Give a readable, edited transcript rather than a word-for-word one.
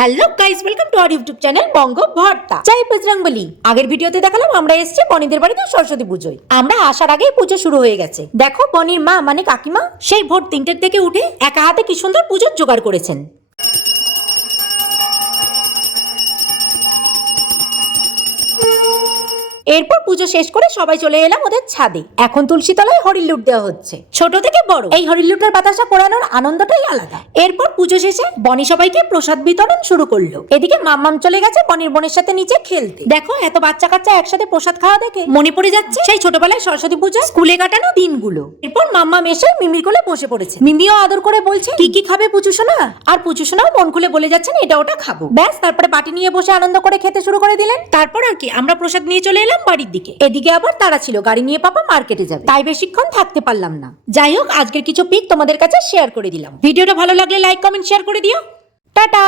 Hello guys, welcome to our YouTube channel Banga Bharta. Jai Bajrangbali. আগের ভিডিওতে দেখালাম আমরা এসেছি বনিদের বাড়িতে সরস্বতী পুজোয়। আমরা আসার আগেই পুজো শুরু হয়ে গেছে। দেখো বনির মা মানে কাকিমা সেই ভোর 3টের থেকে উঠে একা হাতে কি সুন্দর পুজোর জোগাড় করেছেন। এরপর পুজো শেষ করে সবাই চলে এলাম ওদের ছাদে। এখন তুলসী তলায় হরিলুট দেওয়া হচ্ছে। ছোট থেকে বড় এই হরিলুটের বাতাসা পোড়ানোর আনন্দটাই আলাদা। এরপর পুজো শেষে বনি সবাইকে প্রসাদ বিতরণ শুরু করলো। এদিকে মাম্মাম চলে গেছে বনির বোনের সাথে নিচে খেলতে। দেখো এত বাচ্চা কাচ্চা একসাথে প্রসাদ খাওয়া দেখে মনে পড়ে যাচ্ছে সেই ছোটবেলায় সরস্বতী পুজো স্কুলে কাটানো দিনগুলো। এরপর মাম্মাম এসে মিমির কোলে বসে পড়েছে। মিমিও আদর করে বলছে কি কি খাবে পুচু সোনা, আর পুচু সোনাও মন খুলে বলে যাচ্ছেন এটা ওটা খাবো। ব্যাস তারপরে বাটি নিয়ে বসে আনন্দ করে খেতে শুরু করে দিলেন। তারপর আর কি আমরা প্রসাদ নিয়ে চলে এলাম বাড়ির দিকে। এদিকে আবার তারা ছিল গাড়ি নিয়ে পাপা মার্কেটে যাবে, তাই বেশিক্ষণ থাকতে পারলাম না। যাই হোক আজকের কিছু পিক তোমাদের কাছে শেয়ার করে দিলাম। ভিডিওটা ভালো লাগলে লাইক কমেন্ট শেয়ার করে দিও। টাটা।